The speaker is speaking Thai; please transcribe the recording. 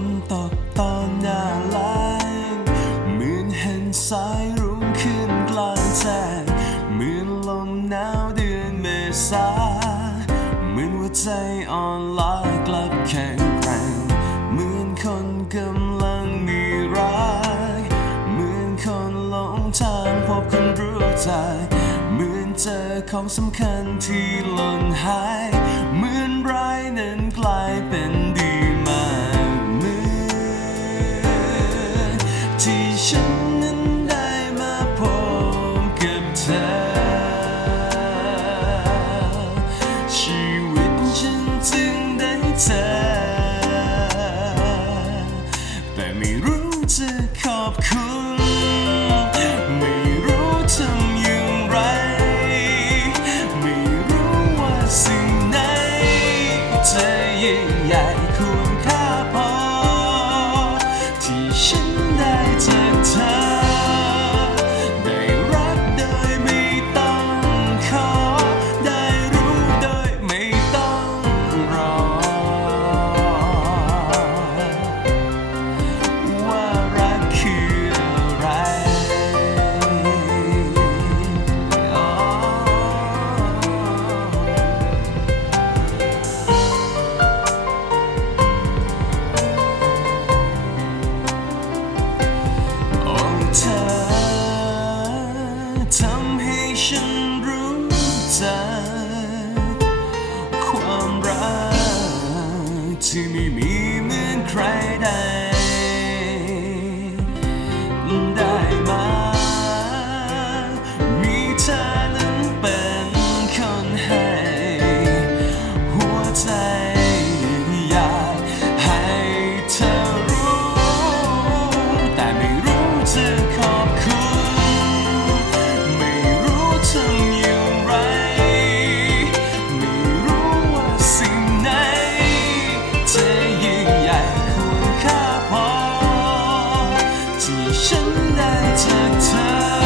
นตกตอนหน้าแล้งเหมือนเห็นสายรุ้งขึ้นกลางแจ้งเหมือนลมหนาวเดือนเมษาเหมือนหัวใจอ่อนล้ากลับแข็งแกร่งเหมือนคนกำลังมีรักเหมือนคนหลงทางพบคนรู้ใจเหมือนเจอของสำคัญที่หล่นหาย ฉันนั้นได้มาพบกับเธอ ชีวิตฉันจึงได้เจอแต่ไม่รู้จะขอบคุณ ไม่รู้ทำอย่างไร ไม่รู้ว่าสิ่งไหนจะยิ่งใหญ่ 等待着他 ที่ไม่มีเหมือนใครใด 深爱着她